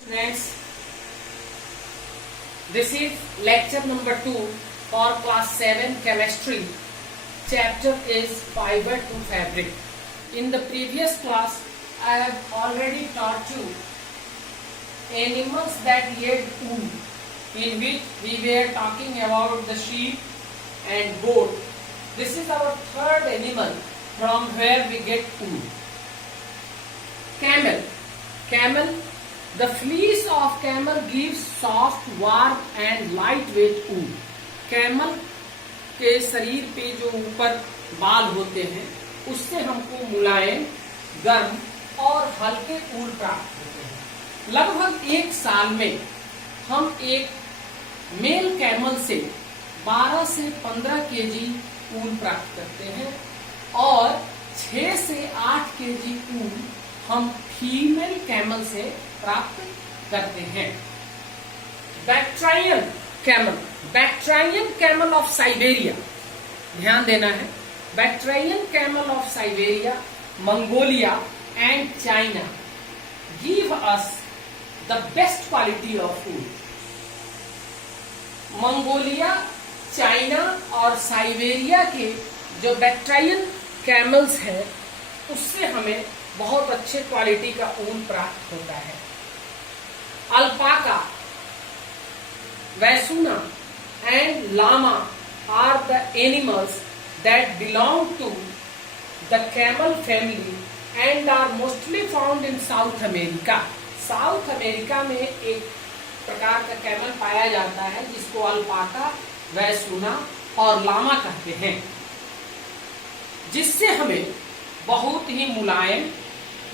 Friends, this is lecture number 2 for class 7 chemistry. Chapter is fiber to fabric. In the previous class, I have already taught you animals that yield wool, in which we were talking about the sheep and goat. This is our third animal from where we get wool. Camel. The fleece of camel gives soft, warm and lightweight wool. Camel के शरीर पे जो ऊपर बाल होते हैं उससे हमको मुलायम, गर्म और हल्के ऊन प्राप्त होते हैं। लगभग एक साल में हम एक मेल कैमल से 12 से 15 केजी ऊन प्राप्त करते हैं और 6 से 8 केजी ऊन हम फीमेल कैमल से प्राप्त करते हैं। बैक्ट्राइयन कैमल ऑफ साइबेरिया, ध्यान देना है, Bactrian camel of Siberia, Mongolia and China give us the best quality of wool. Mongolia, China और साइबेरिया के जो बैक्ट्राइयन कैमल्स है उससे हमें बहुत अच्छे क्वालिटी का ऊन प्राप्त होता है। Alpaca, vicuna and llama are the animals that belong to the camel family and are mostly found in South America. South America में एक प्रकार का कैमल पाया जाता है जिसको अल्पाका, वैसुना और लामा कहते हैं, जिससे हमें बहुत ही मुलायम,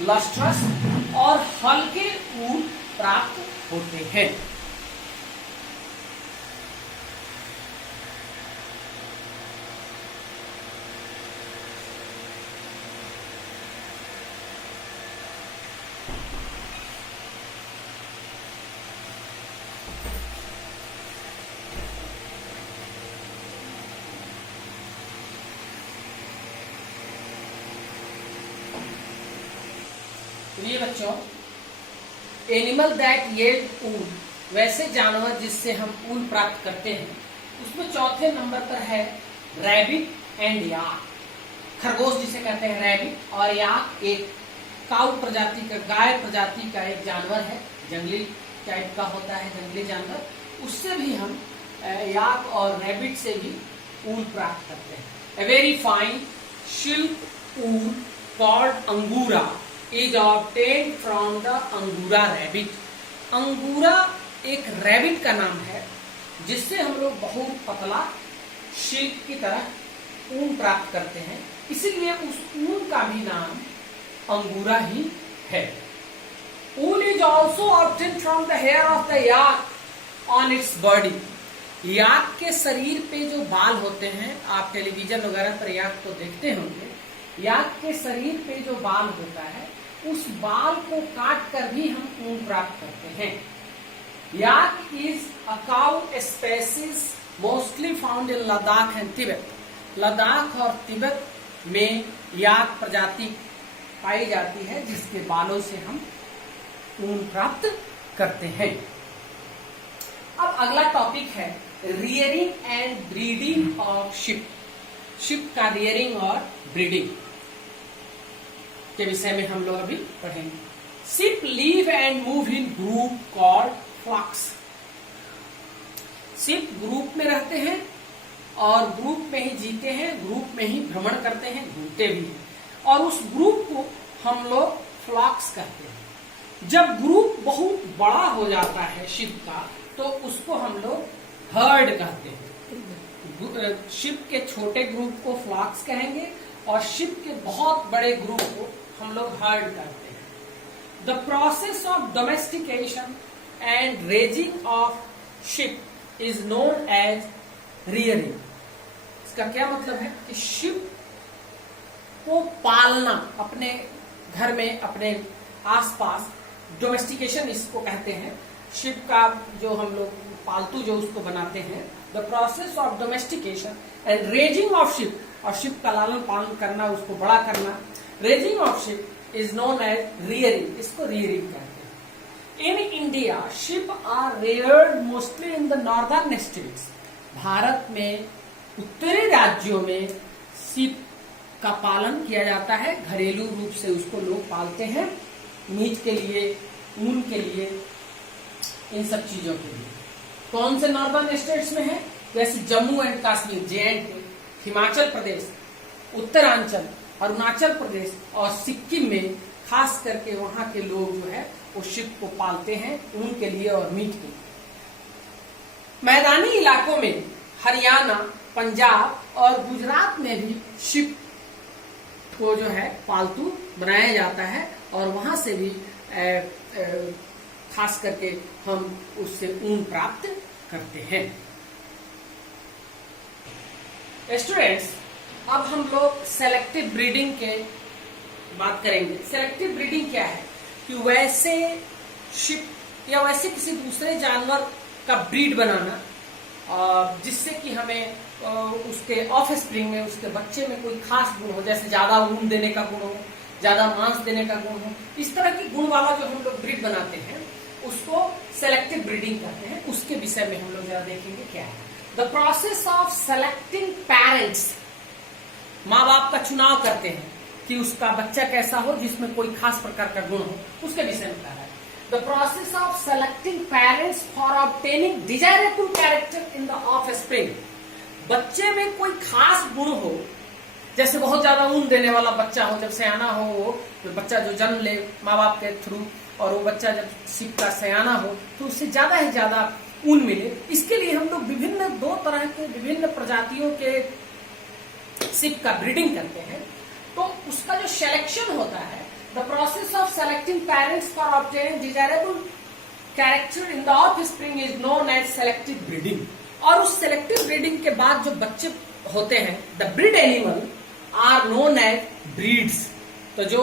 लस्ट्रस और हल्के ऊन प्राप्त होते हैं। ये बच्चों, एनिमल दैट यील्ड ऊल, वैसे जानवर जिससे हम ऊन प्राप्त करते हैं, उसमें चौथे नंबर पर है रैबिट एंड याक। खरगोश जिसे कहते हैं रैबिट, और याक एक काऊ प्रजाति का, गाय प्रजाति का एक जानवर है, जंगली टाइप का होता है, जंगली जानवर। उससे भी हम याक और रैबिट से भी ऊन प्राप्त करते हैं। A very fine silk wool called अंगूरा is obtained from the अंगूरा रैबिट। अंगूरा एक रैबिट का नाम है जिससे हम लोग बहुत पतला सिल्क की तरह ऊन प्राप्त करते हैं, इसीलिए उस ऊन का भी नाम अंगूरा ही है। Wool is also obtained from the hair of the yak on its body। याक के शरीर पे जो बाल होते हैं, आप टेलीविजन वगैरह पर याक को देखते होंगे, याक के शरीर पे जो बाल होता है उस बाल को काट कर भी हम ऊन प्राप्त करते हैं। Yak is a cow species mostly found in Ladakh and Tibet. Ladakh और तिब्बत में याक प्रजाति पाई जाती है जिसके बालों से हम ऊन प्राप्त करते हैं। अब अगला टॉपिक है rearing and breeding of sheep. Sheep का रियरिंग और ब्रीडिंग के विषय में हम लोग अभी पढ़ेंगे। Sheep live and move in group called flocks. Sheep group में रहते हैं और ग्रुप में ही जीते हैं, ग्रुप में ही भ्रमण करते हैं, घूमते भी हैं, और उस ग्रुप को हम लोग फ्लॉक्स कहते हैं। जब ग्रुप बहुत बड़ा हो जाता है शिप का तो उसको हम लोग हर्ड कहते हैं। शिप के छोटे ग्रुप को फ्लॉक्स कहेंगे और शिप के बहुत बड़े ग्रुप को हम लोग हर्ड करते हैं। The process of domestication and raising of sheep is known as rearing. इसका क्या मतलब है कि शिप को पालना, अपने घर में, अपने आसपास, डोमेस्टिकेशन इसको कहते हैं। शिप का जो हम लोग पालतू जो उसको बनाते हैं, the process of domestication and raising of sheep, और शिप का लालन पालन करना, उसको बड़ा करना, raising of sheep is known as rearing, इसको रियरिंग कहते हैं। In India sheep are reared mostly in the northern states. भारत में उत्तरी राज्यों में शिप का पालन किया जाता है, घरेलू रूप से उसको लोग पालते हैं, मीट के लिए, ऊन के लिए, इन सब चीजों के लिए। कौन से नॉर्दर्न स्टेट्स में है? जैसे जम्मू एंड कश्मीर JNK, हिमाचल प्रदेश, उत्तरांचल, अरुणाचल प्रदेश और सिक्किम में खास करके वहां के लोग जो है वो शिप को पालते हैं ऊन के लिए और मीट के लिए। मैदानी इलाकों में हरियाणा, पंजाब और गुजरात में भी शिप को जो है पालतू बनाया जाता है और वहां से भी खास करके हम उससे ऊन प्राप्त करते हैं। स्टूडेंट्स, अब हम लोग सेलेक्टिव ब्रीडिंग के बात करेंगे। सेलेक्टिव ब्रीडिंग क्या है कि वैसे शिप या वैसे किसी दूसरे जानवर का ब्रीड बनाना जिससे कि हमें उसके ऑफ स्प्रिंग में, उसके बच्चे में कोई खास गुण हो, जैसे ज्यादा ऊन देने का गुण हो, ज्यादा मांस देने का गुण हो, इस तरह की गुण वाला जो हम लोग ब्रीड बनाते हैं उसको सेलेक्टिव ब्रीडिंग कहते हैं। उसके विषय में हम लोग जरा देखेंगे क्या है। The process of selecting parents, माँ बाप का चुनाव करते हैं कि उसका बच्चा कैसा हो जिसमें कोई खास प्रकार का गुण हो, उसके विषय में कहा है। The process of selecting parents for obtaining desirable character in the offspring. बच्चे में कोई खास गुण हो, जैसे बहुत ज्यादा ऊन देने वाला बच्चा हो, जब सयाना हो वो बच्चा जो जन्म ले माँ बाप के थ्रू, और वो बच्चा जब शिप का सयाना हो तो उससे ज्यादा ही ज्यादा ऊन मिले, इसके लिए हम लोग विभिन्न दो तरह के विभिन्न प्रजातियों के शिप का ब्रीडिंग करते हैं। तो उसका जो सिलेक्शन होता है, the process of selecting parents for obtaining desirable character in the offspring is known as selective breeding. और उस सेलेक्टिव ब्रीडिंग के बाद जो बच्चे होते हैं, the breed animal are known as breeds. तो जो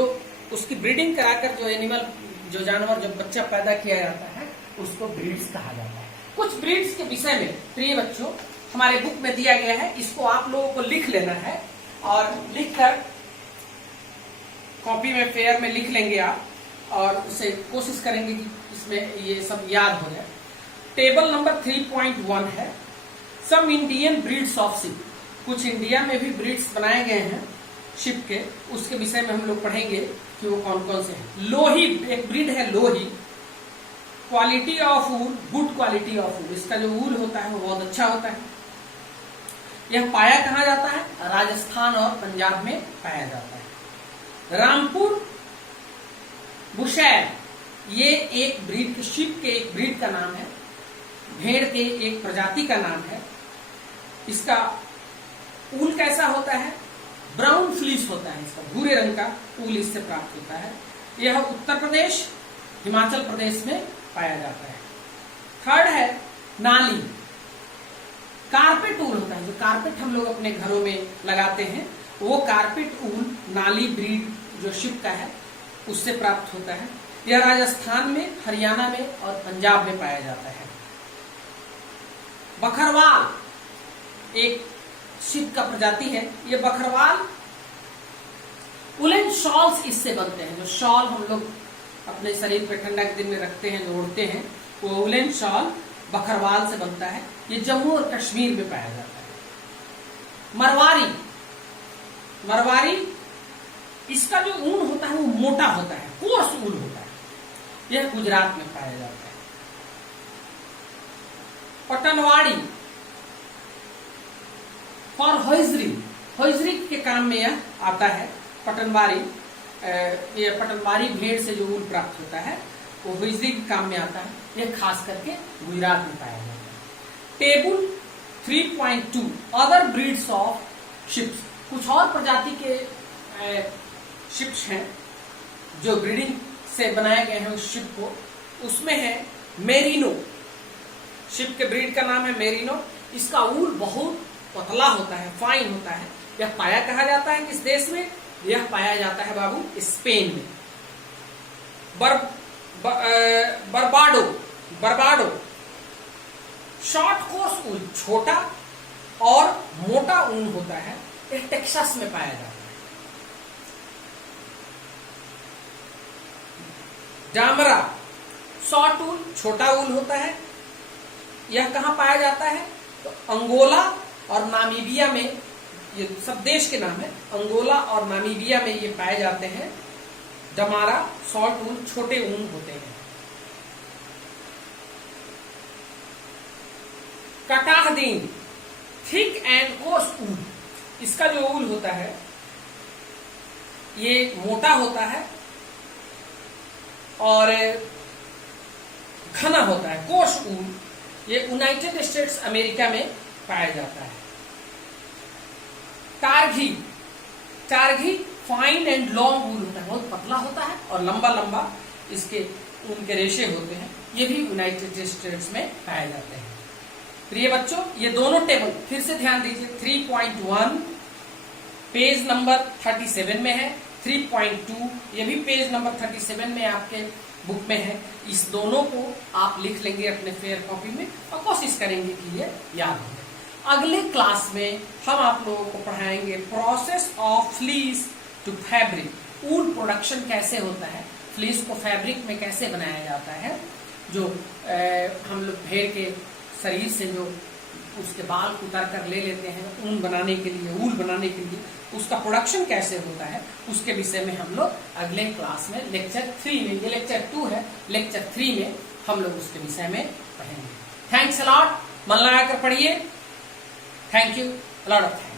उसकी ब्रीडिंग कराकर जो एनिमल, जो जानवर, जो बच्चा पैदा किया जाता है उसको ब्रीड्स कहा जाता है। कुछ ब्रीड्स के विषय में प्रिय बच्चों हमारे बुक में दिया गया है, इसको आप लोगों को लिख लेना है और लिखकर कॉपी में फेयर में लिख लेंगे आप, और उसे कोशिश करेंगे कि इसमें ये सब याद हो जाए। टेबल नंबर 3.1 है some Indian breeds of sheep. कुछ इंडिया में भी ब्रीड्स बनाए गए हैं शिप के, उसके विषय में हम लोग पढ़ेंगे कि वो कौन कौन से हैं। लोही एक ब्रीड है, Lohi. Quality of wool, good quality of wool, इसका जो वूल होता है वो बहुत अच्छा होता है। यह पाया कहाँ जाता है? राजस्थान और पंजाब में पाया जाता है। रामपुर बुशैर, ये एक ब्रीड, शिप के एक ब्रीड का नाम है, भेड़ के एक प्रजाति का नाम है। इसका ऊल कैसा होता है? ब्राउन फ्लीस होता है, इसका भूरे रंग का ऊल इससे प्राप्त होता है। यह उत्तर प्रदेश, हिमाचल प्रदेश में पाया जाता है। थर्ड है नाली। कारपेट ऊल होता है, जो कारपेट हम लोग अपने घरों में लगाते हैं, वो कारपेट ऊल नाली ब्रीड जो शिप का है उससे प्राप्त होता है। यह राजस्थान में, हरियाणा में और पंजाब में पाया जाता है। बकरवाल एक शिप का प्रजाति है। ये बकरवाल उलन शॉल्स इससे बनते हैं, जो शॉल हम लोग अपने शरीर पे ठंडा के दिन में रखते हैं, जो ओढ़ते हैं, वो उलन शॉल बकरवाल से बनता है। ये जम्मू और कश्मीर में पाया जाता है। मरवारी, मरवारी इसका जो ऊन होता है वो मोटा होता है, कोर्स ऊन होता है। यह गुजरात में पाया जाता है। पटनवाड़ी फॉर होइजरी, होइजरी के काम में यह आता है। पटनवारी, ये पटनवारी भेड़ से जो ऊन प्राप्त होता है वो होइजरी के काम में आता है। यह खास करके गुजरात में पाया जाता है। Table 3.2 other breeds of ships. कुछ और प्रजाति के शिप्स हैं जो ब्रीडिंग से बनाए गए हैं उस शिप को। उसमें है मेरिनो, शिप के ब्रीड का नाम है मेरिनो। इसका ऊल बहुत पतला होता है, फाइन होता है। यह पाया कहा जाता है किस देश में? यह पाया जाता है बाबू स्पेन में। बर्बाडो, बर्बाडो शॉर्ट कोर्स ऊल, छोटा और मोटा ऊन होता है। यह टेक्सास में पाया जाता है। डामरा शॉर्ट ऊल छोटा ऊल होता है। यह कहाँ पाया जाता है? तो अंगोला और नामीबिया में, ये सब देश के नाम है, अंगोला और नामीबिया में ये पाए जाते हैं। डमारा शॉर्ट ऊल छोटे ऊन होते हैं। कटाहदीन थिक एंड कोर्स ऊल, इसका जो ऊल होता है ये मोटा होता है और घना होता है। कोर्स ऊल ये यूनाइटेड स्टेट्स अमेरिका में पाया जाता है। टारघी, टारघी फाइन एंड लॉन्ग ऊल होता है, बहुत पतला होता है और लंबा लंबा इसके ऊन के रेशे होते हैं। ये भी यूनाइटेड स्टेट्स में पाए जाते हैं। प्रिय बच्चों, ये दोनों टेबल फिर से ध्यान दीजिए। 3.1 पेज नंबर 37 में है, 3.2 ये भी पेज नंबर 37 में आपके बुक में है। इस दोनों को आप लिख लेंगे अपने फेयर कॉपी में और कोशिश करेंगे कि ये याद हो जाए। अगले क्लास में हम आप लोगों को पढ़ाएंगे process of fleece to fabric, wool production कैसे होता है, फ्लीस को फैब्रिक में कैसे बनाया जाता है। जो हम लोग भेड़ के शरीर से जो उसके बाल उतार कर ले लेते हैं ऊन बनाने के लिए, ऊल बनाने के लिए, उसका प्रोडक्शन कैसे होता है, उसके विषय में हम लोग अगले क्लास में लेक्चर 3 में, ये लेक्चर 2 है, लेक्चर 3 में हम लोग उसके विषय में पढ़ेंगे। थैंक्स अ लॉट, मन लगाकर पढ़िए। Thank you, a lot of thanks.